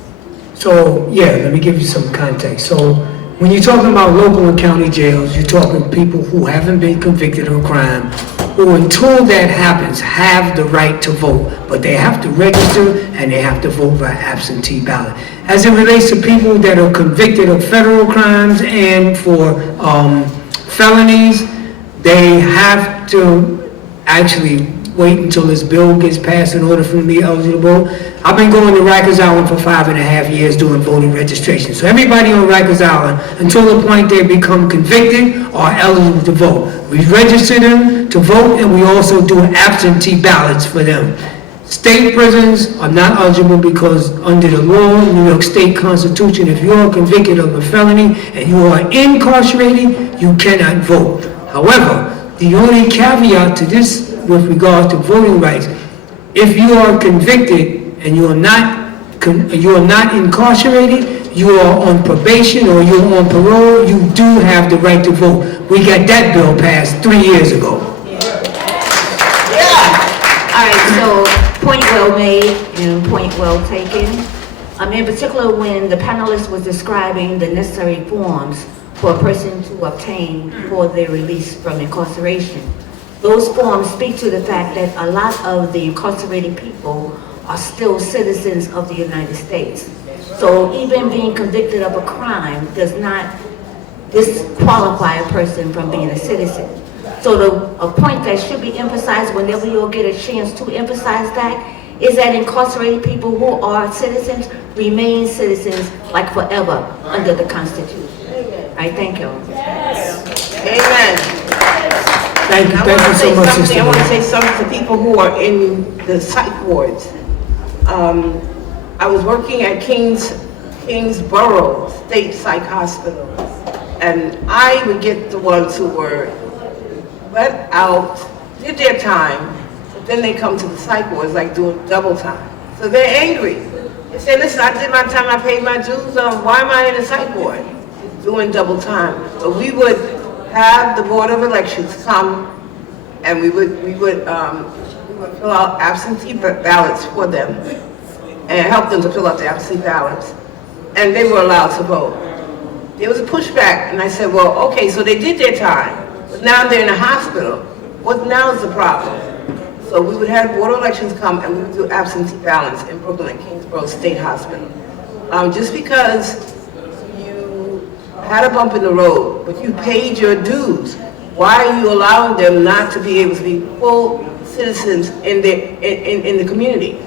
So, yeah, let me give you some context. So, when you're talking about local and county jails, you're talking people who haven't been convicted of a crime, who until that happens have the right to vote, but they have to register and they have to vote by absentee ballot. As it relates to people that are convicted of federal crimes and for felonies, they have to actually wait until this bill gets passed in order for them to be eligible. I've been going to Rikers Island for 5.5 years doing voting registration. So everybody on Rikers Island, until the point they become convicted, are eligible to vote. We register them to vote, and we also do absentee ballots for them. State prisons are not eligible because under the law, New York State Constitution, if you are convicted of a felony and you are incarcerated, you cannot vote. However, the only caveat to this with regard to voting rights, if you are convicted and you are not incarcerated, you are on probation or you're on parole, you do have the right to vote. We got that bill passed 3 years ago. All right, so point well made and point well taken. In particular, when the panelist was describing the necessary forms for a person to obtain before they're released from incarceration, those forms speak to the fact that a lot of the incarcerated people are still citizens of the United States. So even being convicted of a crime does not disqualify a person from being a citizen. So a point that should be emphasized whenever you'll get a chance to emphasize that is that incarcerated people who are citizens remain citizens like forever under the Constitution. All right, thank you. Amen. Thank you so much, Sister I want to Word. say something to people who are in the psych wards. I was working at Kingsborough State Psych Hospital, and I would get the ones who were let out, did their time, but then they come to the psych wards like doing double time. So they're angry. They say, listen, I did my time, I paid my dues, why am I in a psych ward? Doing double time. But we would have the Board of Elections come, and we would fill out absentee ballots for them and help them to fill out the absentee ballots, and they were allowed to vote. There was a pushback, and I said, well, okay, so they did their time, but now they're in a hospital. What now is the problem? So we would have Board of Elections come, and we would do absentee ballots in Brooklyn at Kingsborough State Hospital. Just because you had a bump in the road, but you paid your dues, why are you allowing them not to be able to be full citizens in the community?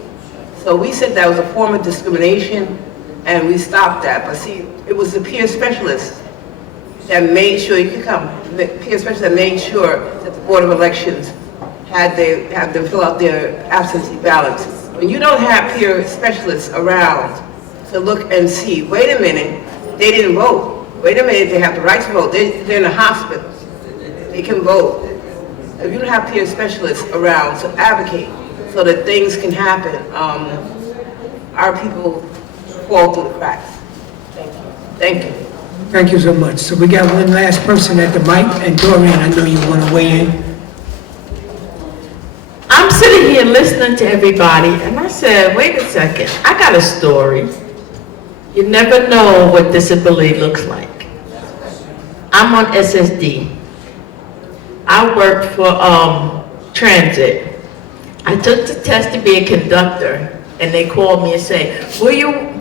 So we said that was a form of discrimination, and we stopped that. But see, it was the peer specialist that made sure you could come. The peer specialist that made sure that the Board of Elections had them fill out their absentee ballots. When you don't have peer specialists around to look and see, wait a minute, they didn't vote. Wait a minute, they have the right to vote. They're in a hospital. They can vote. If you don't have peer specialists around to advocate so that things can happen, our people fall through the cracks. Thank you. Thank you. Thank you so much. So we got one last person at the mic, and Dorian, I know you want to weigh in. I'm sitting here listening to everybody, and I said, wait a second, I got a story. You never know what disability looks like. I'm on SSD. I work for transit. I took the test to be a conductor, and they call me and say,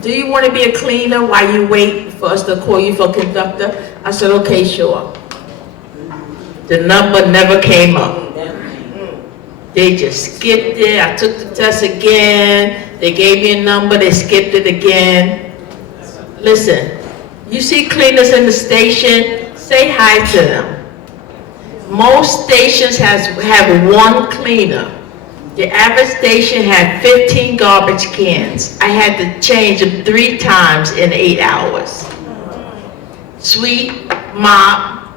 do you want to be a cleaner while you wait for us to call you for conductor? I said, okay, sure. The number never came up. They just skipped it. I took the test again. They gave me a number, they skipped it again. Listen, you see cleaners in the station, say hi to them. Most stations have one cleaner. The average station had 15 garbage cans. I had to change them 3 times in 8 hours. Sweep, mop,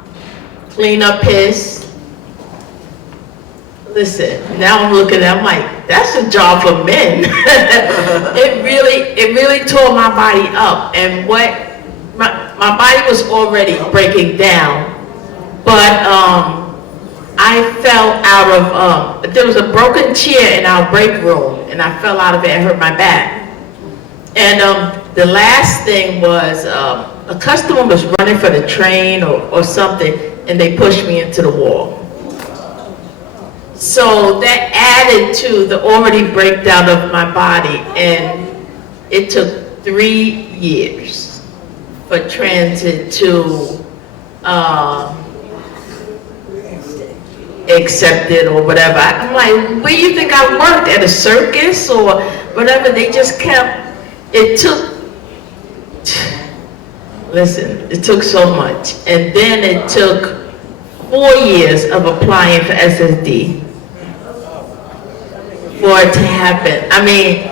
clean up piss. Listen, now I'm looking at it, I'm like, that's a job for men. It really tore my body up, and my body was already breaking down, but I fell out of, there was a broken chair in our break room, and I fell out of it and hurt my back. And the last thing was, a customer was running for the train or something, and they pushed me into the wall. So that added to the already breakdown of my body, and it took 3 years for transit to accept it or whatever. I'm like, where do you think I worked, at a circus or whatever? They just kept, it took so much. And then it took 4 years of applying for SSD for it to happen. I mean,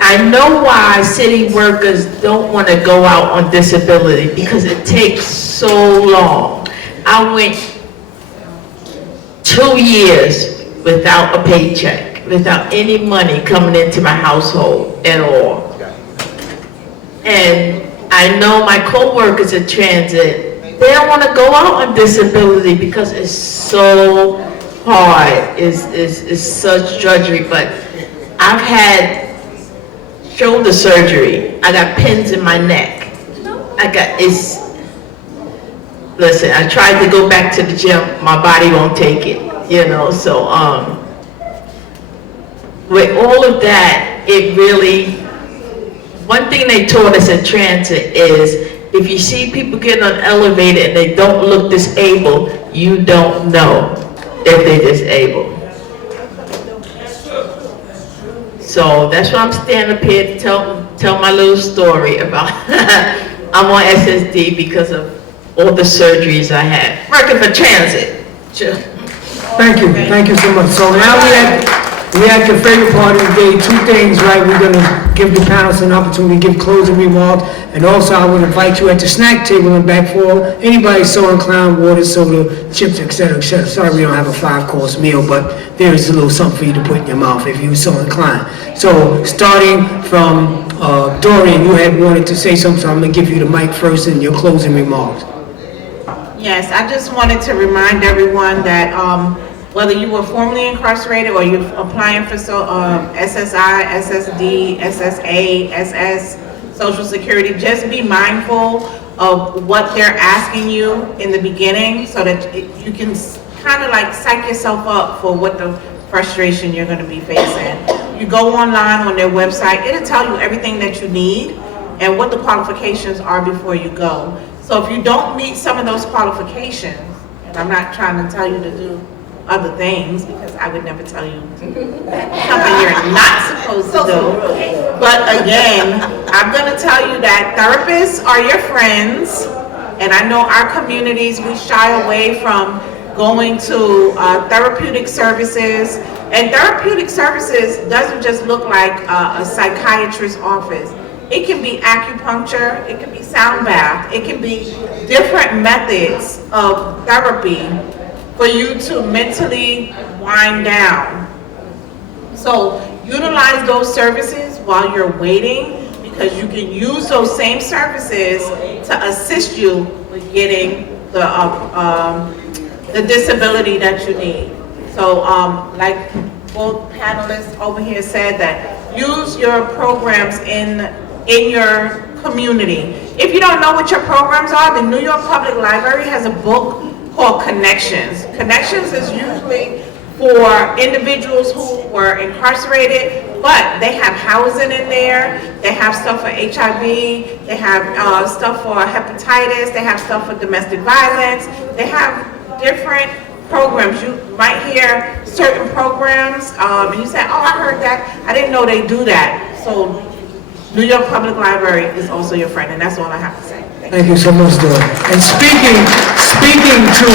I know why city workers don't want to go out on disability, because it takes so long. I went 2 years without a paycheck, without any money coming into my household at all. And I know my co-workers at transit, they don't want to go out on disability because it's so hard, it's such drudgery. But I've had shoulder surgery, I got pins in my neck, listen, I tried to go back to the gym, my body won't take it, you know. So with all of that, it really, one thing they taught us at transit is, if you see people get on an elevator and they don't look disabled, you don't know if they're disabled. So that's why I'm standing up here to tell my little story about I'm on SSD because of all the surgeries I had working for transit. Sure. Thank you so much. So now we at your favorite part of the day. 2 things, right? We're gonna give the panelists an opportunity to give closing remarks, and also I would invite you at the snack table in back for anybody so inclined, water, soda, chips, etc., etc. Sorry we don't have a 5-course meal, but there is a little something for you to put in your mouth if you're so inclined. So starting from Dorian, you had wanted to say something, so I'm gonna give you the mic first and your closing remarks. Yes, I just wanted to remind everyone that whether you were formerly incarcerated or you're applying for SSI, SSD, SSA, SS, Social Security, just be mindful of what they're asking you in the beginning, so that you can kind of like psych yourself up for what the frustration you're going to be facing. You go online on their website, it'll tell you everything that you need and what the qualifications are before you go. So if you don't meet some of those qualifications, and I'm not trying to tell you to do other things, because I would never tell you something you're not supposed to do. But again, I'm gonna tell you that therapists are your friends, and I know our communities, we shy away from going to therapeutic services, and therapeutic services doesn't just look like a psychiatrist's office. It can be acupuncture, it can be sound bath, it can be different methods of therapy for you to mentally wind down. So utilize those services while you're waiting, because you can use those same services to assist you with getting the disability that you need. So like both panelists over here said, that use your programs in your community. If you don't know what your programs are, the New York Public Library has a book called Connections. Connections is usually for individuals who were incarcerated, but they have housing in there, they have stuff for HIV, they have stuff for hepatitis, they have stuff for domestic violence, they have different programs. You might hear certain programs, and you say, oh, I heard that. I didn't know they do that. So New York Public Library is also your friend, and that's all I have to say. Thank you so much, Dory. And speaking to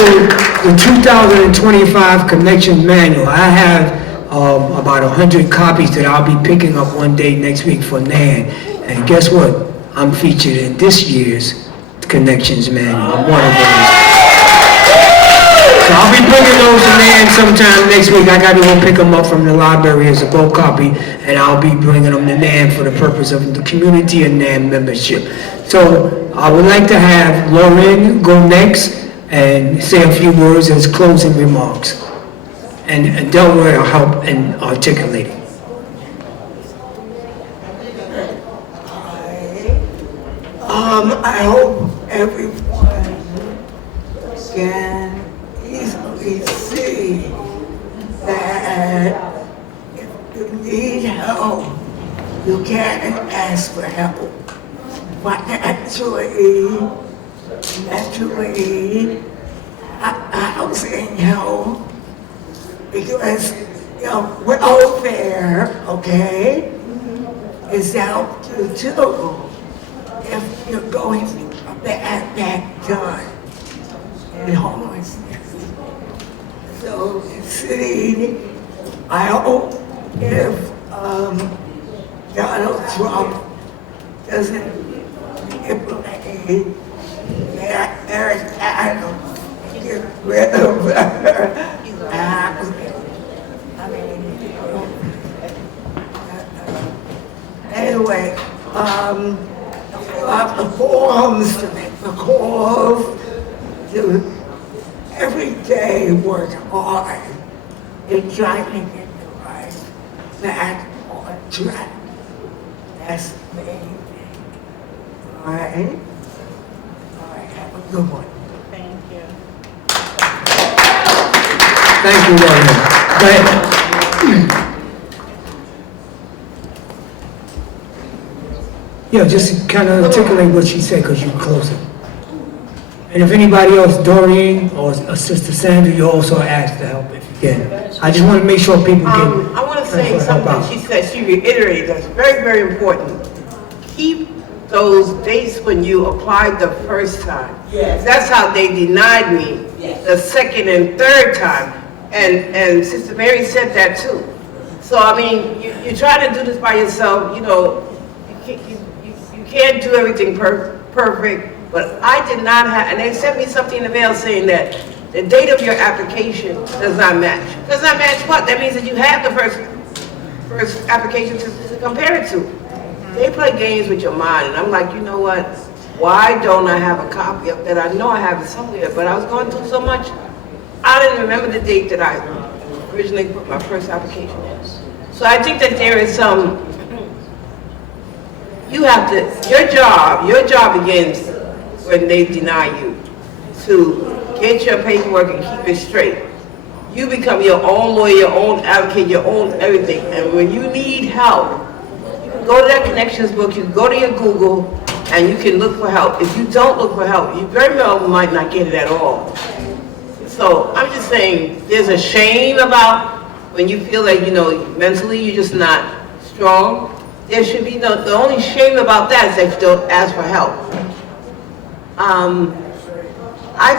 the 2025 Connection Manual, I have about 100 copies that I'll be picking up one day next week for Nan. And guess what? I'm featured in this year's Connections Manual. I'm one of those. So I'll be bringing those to Nan sometime next week. I got to go pick them up from the library as a bulk copy, and I'll be bringing them to Nan for the purpose of the community and Nan membership. So I would like to have Lauren go next and say a few words as closing remarks. And Delaware will help in articulating. I hope everyone can easily see that if you need help, you can ask for help. But actually, housing help, because, welfare, okay, is help you too. If you're going through a bad time and homelessness. So the city, I hope if Donald Trump doesn't implement Eric Adams, get rid of anyway, you have the forums to make the calls, to every day work hard in trying to get the right back on track. That's the main thing. All right? All right, have a good one. Thank you. Thank you, Lauren. Go ahead. Yeah, just kind of articulate what she said because you're closer. And if anybody else, Doreen or Sister Sandra, you also ask to help if you can. I just want to make sure people get. I want to say something she said, she reiterated, that's very, very important. Keep those dates when you applied the first time. Yes. That's how they denied me Yes. the second and third time. And Sister Mary said that too. So, I mean, you try to do this by yourself, you can't do everything perfect, but I did not have, and they sent me something in the mail saying that the date of your application does not match. Does not match what? That means that you have the first application to compare it to. They play games with your mind, and I'm like, you know what? Why don't I have a copy of that? I know I have it somewhere, but I was going through so much, I didn't remember the date that I originally put my first application in. So I think that there is some, you have to, your job begins when they deny you to get your paperwork and keep it straight. You become your own lawyer, your own advocate, your own everything. And when you need help, you can go to that connections book, you can go to your Google, and you can look for help. If you don't look for help, you very well might not get it at all. So I'm just saying, there's a shame about when you feel like, mentally you're just not strong. There should be no, the only shame about that is that you don't ask for help. I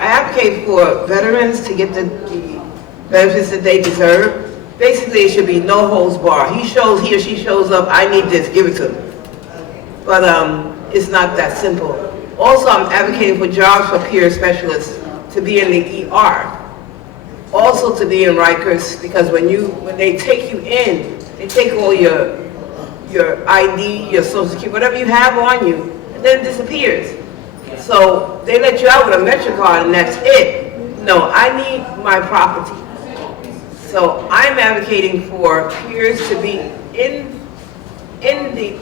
advocate for veterans to get the benefits that they deserve. Basically, it should be no holds barred. He or she shows up, I need this, give it to them. But it's not that simple. Also, I'm advocating for jobs for peer specialists to be in the ER. Also to be in Rikers, because when they take you in, they take all your ID, your social security, whatever you have on you, and then it disappears. So they let you out with a Metro card and that's it. No, I need my property. So I'm advocating for peers to be in the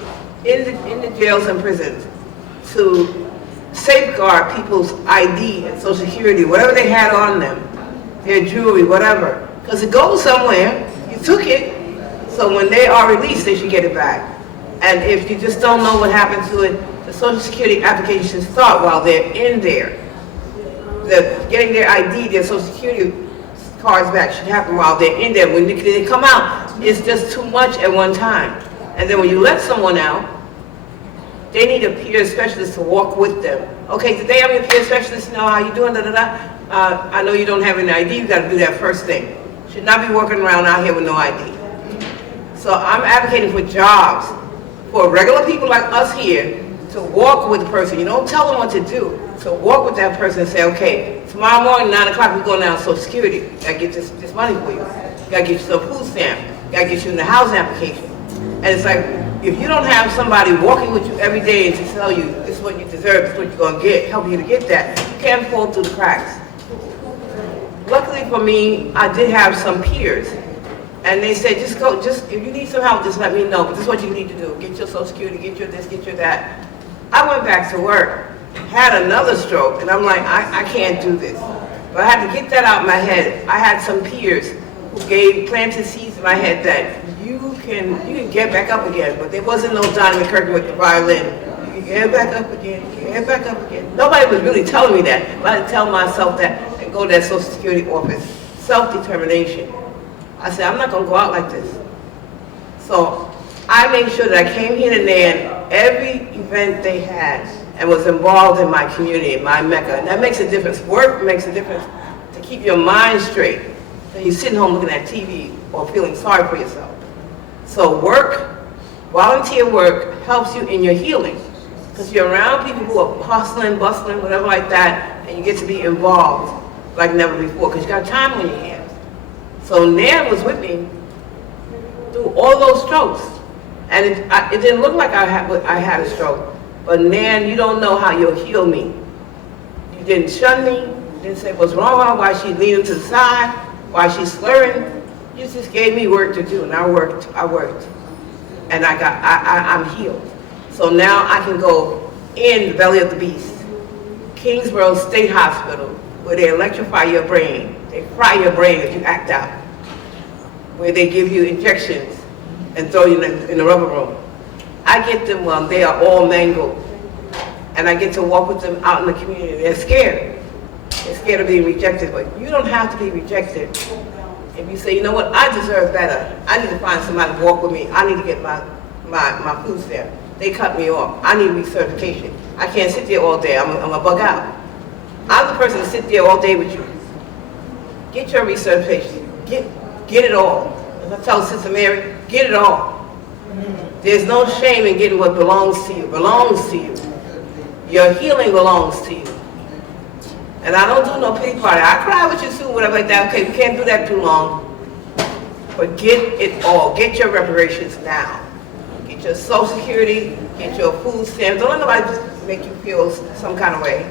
jails and prisons to safeguard people's ID and social security, whatever they had on them, their jewelry, whatever. Because it goes somewhere, you took it, so when they are released, they should get it back. And if you just don't know what happened to it, the Social Security application should start while they're in there. Getting their ID, their Social Security cards back should happen while they're in there. When they come out, it's just too much at one time. And then when you let someone out, they need a peer specialist to walk with them. Okay, today I'm your peer specialist, you know, how you doing, I know you don't have an ID, you gotta do that first thing. Should not be walking around out here with no ID. So I'm advocating for jobs, for regular people like us here, to walk with the person. You don't tell them what to do. So walk with that person and say, okay, tomorrow morning, 9 o'clock, we're going down to Social Security. Gotta get this money for you. Gotta get you some food stamp. Gotta get you in the housing application. And it's like, if you don't have somebody walking with you every day and to tell you, this is what you deserve, this is what you're gonna get, help you to get that, you can't fall through the cracks. Luckily for me, I did have some peers. And they said, if you need some help, just let me know. But this is what you need to do. Get your Social Security, get your this, get your that. I went back to work, had another stroke, and I'm like, I can't do this. But I had to get that out of my head. I had some peers who planted seeds in my head that you can get back up again. But there wasn't no Donnie McKirky with the violin. You can get back up again, get back up again. Nobody was really telling me that. But I had to tell myself that and go to that Social Security office. Self-determination. I said, I'm not going to go out like this. So I made sure that I came here to Nan every event they had and was involved in my community, in my Mecca. And that makes a difference. Work makes a difference to keep your mind straight. So you're sitting home looking at TV or feeling sorry for yourself. So work, volunteer work, helps you in your healing. Because you're around people who are hustling, bustling, whatever like that, and you get to be involved like never before because you got time on your hands. So Nan was with me through all those strokes. And it didn't look like I had a stroke. But Nan, you don't know how you'll heal me. You didn't shun me. You didn't say what's wrong with her, why she's leaning to the side, why she's slurring. You just gave me work to do, and I worked. And I'm healed. So now I can go in the belly of the beast. Kingsborough State Hospital, where they electrify your brain. They fry your brain if you act out. Where they give you injections and throw you in the rubber room. I get them when they are all mangled. And I get to walk with them out in the community. They're scared. They're scared of being rejected, but you don't have to be rejected. If you say, you know what, I deserve better. I need to find somebody to walk with me. I need to get my food stamp. They cut me off. I need recertification. I can't sit there all day. I'm a bug out. I'm the person to sit there all day with you. Get your recertification. Get it all. As I tell Sister Mary, get it all. There's no shame in getting what belongs to you. Belongs to you. Your healing belongs to you. And I don't do no pity party. I cry with you soon, whatever like that. Okay, we can't do that too long. But get it all. Get your reparations now. Get your Social Security. Get your food stamps. Don't let nobody make you feel some kind of way.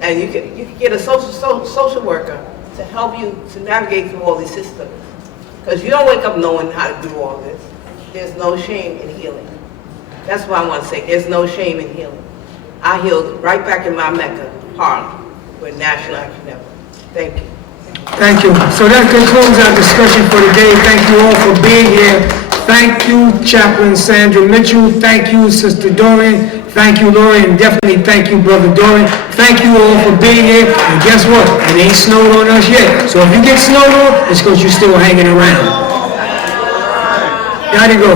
And you can get a social worker to help you to navigate through all these systems. Because you don't wake up knowing how to do all this. There's no shame in healing. That's what I want to say. There's no shame in healing. I healed right back in my Mecca, Harlem, with National Action Network. Thank you. Thank you. So that concludes our discussion for today. Thank you all for being here. Thank you, Chaplain Sandra Mitchell. Thank you, Sister Dorian. Thank you, Lori, and definitely thank you, Brother Dorian. Thank you all for being here. And guess what? It ain't snowed on us yet. So if you get snowed on, it's because you're still hanging around. Gotta go.